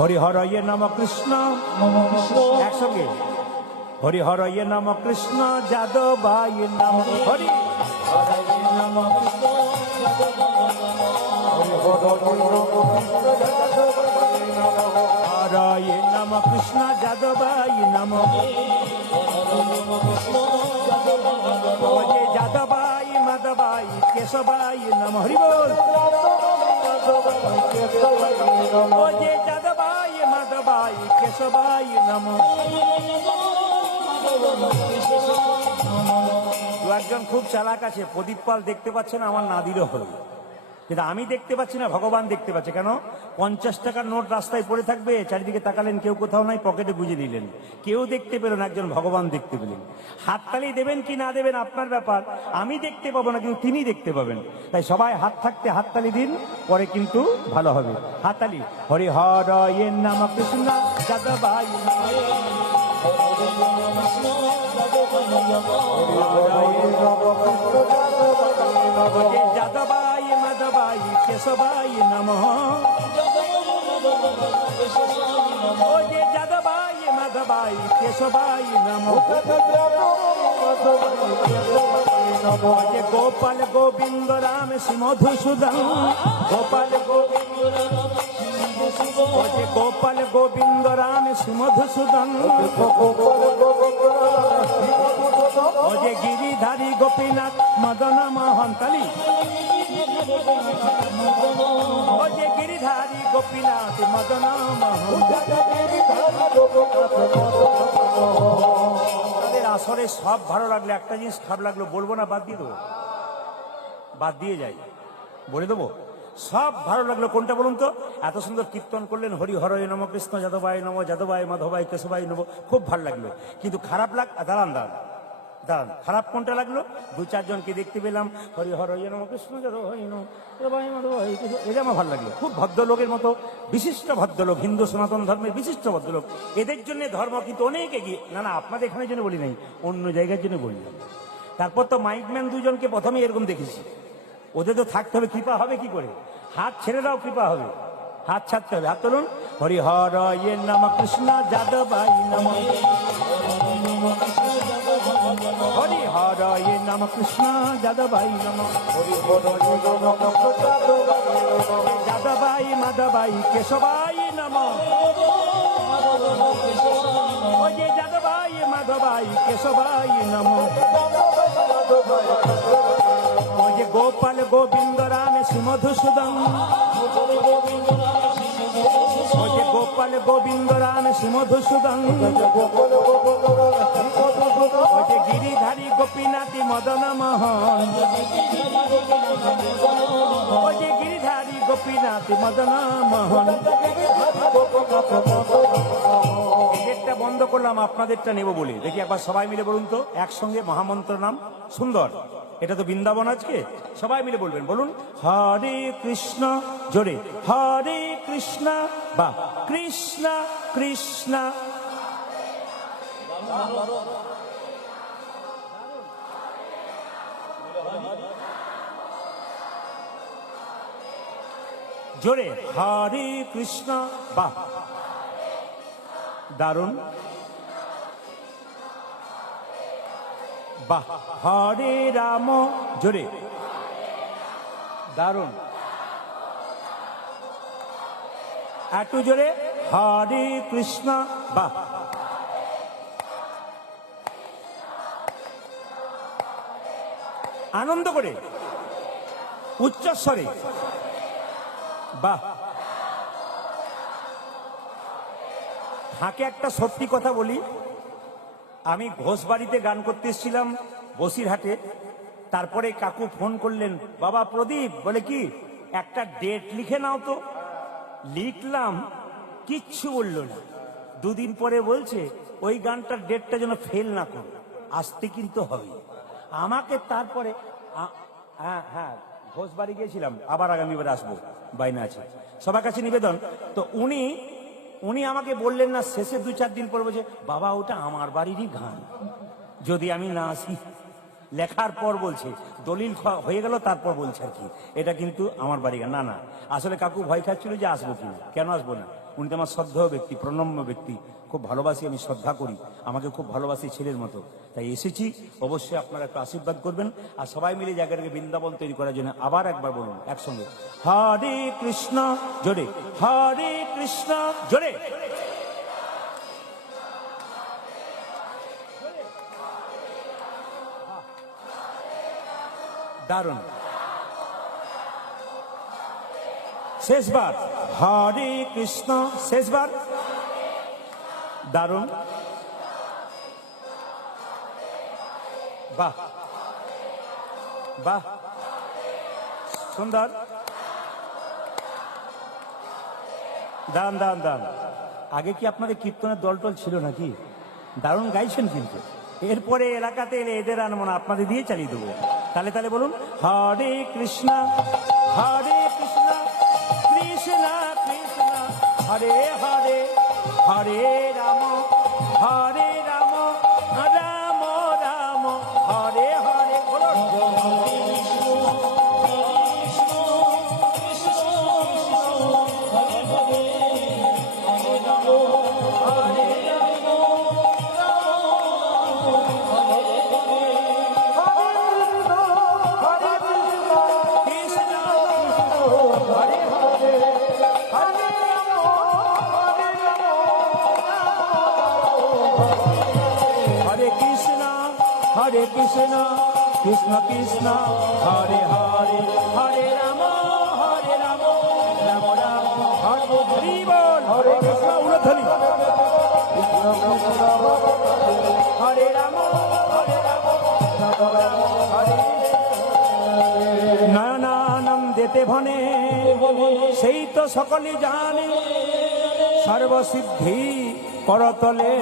হরিহরয়ে নম কৃষ্ণ একসঙ্গে হরিহরয়ে নম কৃষ্ণ যাদবায় নম হরি নম কৃষ্ণ হরয়ে নম কৃষ্ণ যাদবায় নম যাদবায় মাধবায় কেশবায় নম হরি বল যাদবায় মাধবায় কেশবায় নম দু একজন খুব চালাক আছে, প্রদীপ পাল দেখতে পাচ্ছে না আমার নাদিরও হল, কিন্তু আমি দেখতে পাচ্ছি না, ভগবান দেখতে পাচ্ছে। কেন? 50 টাকার নোট রাস্তায় পড়ে থাকবে, চারিদিকে তাকালেন কেউ কোথাও নাই, পকেটে গুঁজে দিলেন, কেউ দেখতে পেল না, একজন ভগবান দেখতে পেলেন। হাততালি দেবেন কি না দেবেন আপনার ব্যাপার, আমি দেখতে পাবো না কিন্তু তিনি দেখতে পাবেন। তাই সবাই হাত থাকতে হাততালি দিন, পরে কিন্তু ভালো হবে। হাততালি। হরিহরয়ে নম কৃষ্ণ যাদবায় যাদবায় মাধবায় কেশবায় নমঃ যাদবায় মাধবায় কেশবায় নমঃ গোপাল গোবিন্দ রাম শ্রী মধুসূদন গোপাল গোপাল গোবিন্দ রাম শ্রী মধুসূদন গিরিধারী গোপীনাথ মদন মোহন তালি গিরিধারী গোপীনাথ মদন মোহন। তাদের আসরে সব ভালো লাগলো, একটা জিনিস খারাপ লাগলো বলবো না, বাদ দিয়ে দেবো, বাদ দিয়ে যাই, বলে দেবো। সব ভালো লাগলো, কোনটা বলুন তো? এত সুন্দর কীর্তন করলেন, হরি হরয়ে নম কৃষ্ণ যাদবায় নম যাদবায় মাধবায় কেশবায় নম, খুব ভালো লাগলো। কিন্তু খারাপ দাঁড়ান খারাপ কোনটা লাগলো? 2-4 জনকে দেখতে পেলাম, হরি হরয়ে নম কৃষ্ণ যাদবায় নম যাদবায় মাধবায় কেশব, এটা আমার ভালো লাগলো। খুব ভদ্রলোকের মতো, বিশিষ্ট ভদ্রলোক, হিন্দু সনাতন ধর্মের বিশিষ্ট ভদ্রলোক, এদের জন্য ধর্ম কিন্তু অনেক এগিয়ে। না আপনাদের এখানের জন্য বলি নাই, অন্য জায়গার জন্য বললাম। তারপর তো মাইকম্যান 2 জনকে প্রথমে এরকম দেখেছি, ওদের তো থাকতে হবে, কৃপা হবে কি করে? হাত ছেড়ে দাও, কৃপা হবে, হাত ছাড়তে হবে। হাত তুলুন। হরি হরয়ে নম কৃষ্ণ যাদবায় নম হরি হরয়ে নম কৃষ্ণ যাদবায় নম যাদবায় মাধবায় কেশবায় নম যাদবায় মাধবায় কেশবায় নম গোপাল গোবিন্দ রাম শ্রী মধুসূদন গোপাল গোবিন্দ রাম শ্রী মধুসূদন গিরিধারী গোপীনাথী মদন মোহন গিরিধারী গোপীনাথী মদন মোহন। এদেরটা বন্ধ করলাম, আপনাদেরটা নেব বলে। দেখি একবার সবাই মিলে বলুন তো একসঙ্গে মহামন্ত্র নাম সুন্দর, এটা তো বৃন্দাবন আজকে, সবাই মিলে বলবেন, বলুন হরে কৃষ্ণ, জোরে হরে কৃষ্ণ বা কৃষ্ণ কৃষ্ণ জোরে হরে কৃষ্ণ বা দারুণ বাহ হরে রাম জোরে দারুণ একটু জোরে হরে কৃষ্ণ বাহ আনন্দ করে উচ্চস্বরে বাহ। তাকে একটা সত্যি কথা বলি, আমি ঘোষবাড়িতে গান করতে এসেছিলাম বসিরহাটে, তারপরে কাকু ফোন করলেন, বাবা প্রদীপ, বলে কি একটা ডেট লিখে নাও তো। লিখলাম, কিচ্ছু বলল না। 2 দিন পরে বলছে ওই গানটার ডেটটা যেন ফেল না করো, আসতে কিন্তু হবে আমাকে। তারপরে হ্যাঁ ঘোষবাড়ি গিয়েছিলাম, আবার আগামীবার আসবো, বাইনা আছে, সবার কাছে নিবেদন। তো উনি আমাকে বললেন না, শেষে 2-4 দিন পর বলছে, বাবা ওটা আমার বাড়িরই গান, যদি আমি না আসি। লেখার পর বলছে, দলিল হয়ে গেল, তারপর বলছে আর কি এটা কিন্তু আমার বাড়ি গান। না আসলে কাকু ভয় খাচ্ছিল যে আসবো কিনা, কেন আসবো না, উনি তো আমার শ্রদ্ধেয় ব্যক্তি, প্রণম্য ব্যক্তি, খুব ভালোবাসি, আমি শ্রদ্ধা করি, আমাকে খুব ভালোবাসি ছেলের মতো। তাই এসেছি, অবশ্যই আপনারা একটু আশীর্বাদ করবেন। আর সবাই মিলে জায়গাটাকে বৃন্দাবন তৈরি করার জন্য আবার একবার বলুন একসঙ্গে, হরে কৃষ্ণ জোরে, হরে কৃষ্ণ জোরে। দারুণ। শেষবার হরে কৃষ্ণ, শেষবার। দারুণ, বাহ বাহ, সুন্দর, দান দান দান। আগে কি আপনাদের কীর্তনের দলটল ছিল নাকি? দারুণ গাইছেন কিন্তু। এরপরে এলাকাতে এলে এদের আনবো না, আপনাদের দিয়ে চালিয়ে দেবো। তাহলে তাহলে বলুন, হরে কৃষ্ণ হরে কৃষ্ণ কৃষ্ণ কৃষ্ণ হরে হরে, হরে রাম হরে রাম রাম রাম হরে হরে। বলুন, হরে কৃষ্ণ কৃষ্ণ কৃষ্ণ হরে হরে, হরে রাম রাম রাম হরে হরি বল। হরে কৃষ্ণ উলধ্বনি, হরে রাম হরে। নয়নানন্দেতে ভনে সেই তো সকলে জানে, সর্বসিদ্ধি করতলে